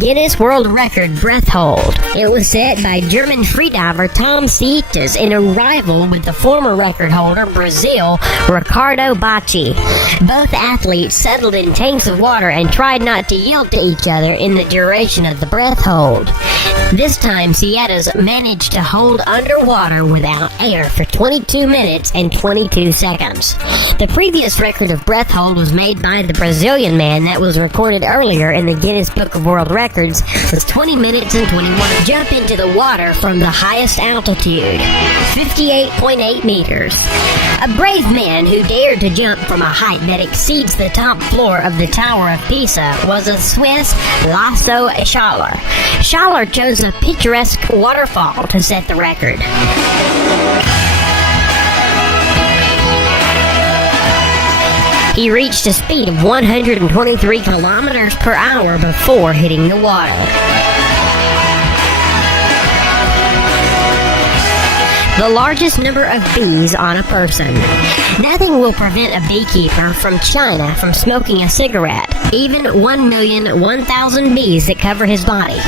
Guinness World Record breath hold. It was set by German freediver Tom Sietes in a rival with the former record holder, Brazil, Ricardo Bacci. Both athletes settled in tanks of water and tried not to yield to each other in the duration of the breath hold. This time, Sietes managed to hold underwater without air for 22 minutes and 22 seconds. The previous record of breath hold was made by the Brazilian man that was recorded earlier in the Guinness Book of World Records was 20 minutes and 21. Jump into the water from the highest altitude, 58.8 meters. A brave man who dared to jump from a height that exceeds the top floor of the Tower of Pisa was a Swiss Lasso Schaller. Schaller chose a picturesque waterfall to set the record. He reached a speed of 123 kilometers per hour before hitting the water. The largest number of bees on a person. Nothing will prevent a beekeeper from China from smoking a cigarette, even 1,001,000 bees that cover his body.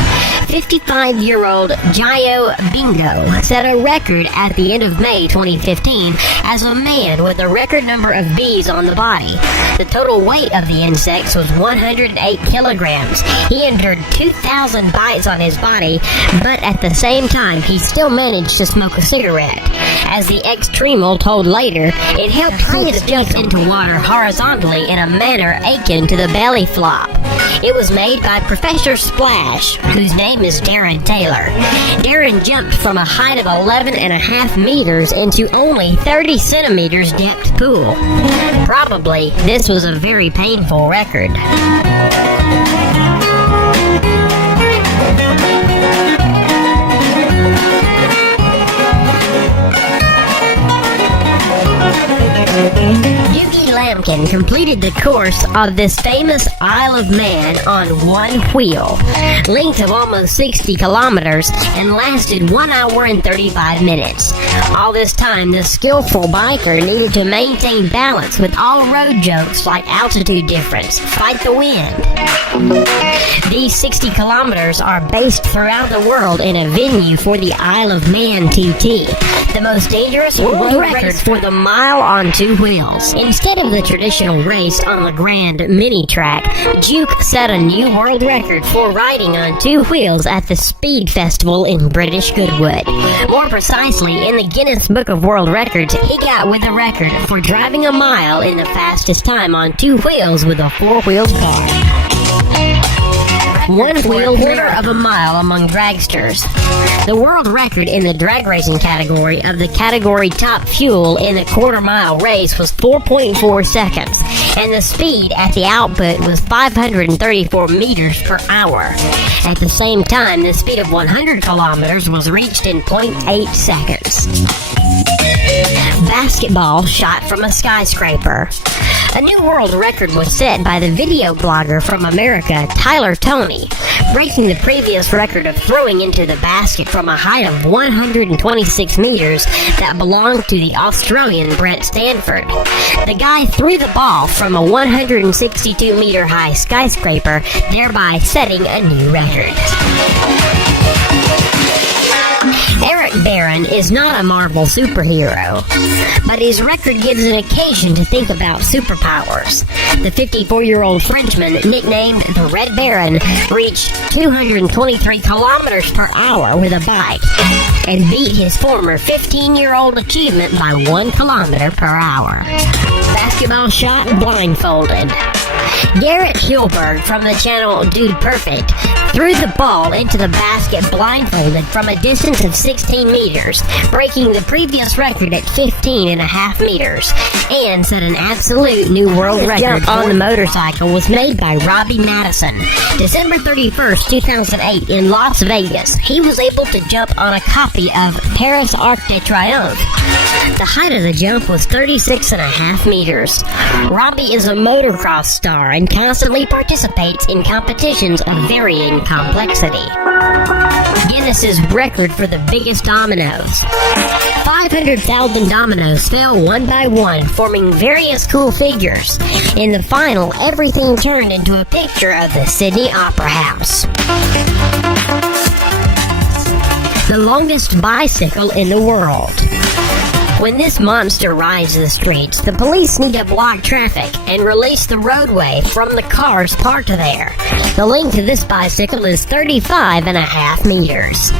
55-year-old Jayo Bingo set a record at the end of May 2015 as a man with a record number of bees on the body. The total weight of the insects was 108 kilograms. He endured 2,000 bites on his body, but at the same time, he still managed to smoke a cigarette. As the ex-Tremel told later, it helped his jump into water horizontally in a manner akin to the belly flop. It was made by Professor Splash, whose name is Darren Taylor. Darren jumped from a height of 11.5 meters into only 30 centimeters depth pool. Probably, this was a very painful record. Yuki Lamkin completed the course of this famous Isle of Man on one wheel, length of almost 60 kilometers, and lasted 1 hour and 35 minutes. All this time, the skillful biker needed to maintain balance with all road jokes like altitude difference, fight the wind. These 60 kilometers are based throughout the world in a venue for the Isle of Man TT, the most dangerous world record for the mile on two wheels. Instead of the traditional race on the Grand Mini Track, Juke set a new world record for riding on two wheels at the Speed Festival in British Goodwood. More precisely, in the Guinness Book of World Records, he got with the record for driving a mile in the fastest time on two wheels with a four-wheeled car. 1 quarter of a mile among dragsters. The world record in the drag racing category of the category top fuel in the quarter-mile race was 4.4 seconds, and the speed at the output was 534 meters per hour. At the same time, the speed of 100 kilometers was reached in 0.8 seconds. Basketball shot from a skyscraper. A new world record was set by the video blogger from America, Tyler Toney, breaking the previous record of throwing into the basket from a height of 126 meters that belonged to the Australian Brett Stanford. The guy threw the ball from a 162-meter high skyscraper, thereby setting a new record. Eric Barron is not a Marvel superhero, but his record gives an occasion to think about superpowers. The 54-year-old Frenchman, nicknamed the Red Baron, reached 223 kilometers per hour with a bike and beat his former 15-year-old achievement by 1 kilometer per hour. Basketball shot blindfolded. Garrett Hilberg from the channel Dude Perfect threw the ball into the basket blindfolded from a distance of 16 meters, breaking the previous record at 15.5 meters, and set an absolute new world record. Jump on the motorcycle was made by Robbie Madison. December 31st, 2008 in Las Vegas, he was able to jump on a copy of Paris Arc de Triomphe. The height of the jump was 36.5 meters. Robbie is a motocross star and constantly participates in competitions of varying complexity. Guinness's record for the biggest dominoes. 500,000 dominoes fell one by one, forming various cool figures. In the final, everything turned into a picture of the Sydney Opera House. The longest bicycle in the world. When this monster rides the streets, the police need to block traffic and release the roadway from the cars parked there. The length of this bicycle is 35.5 meters.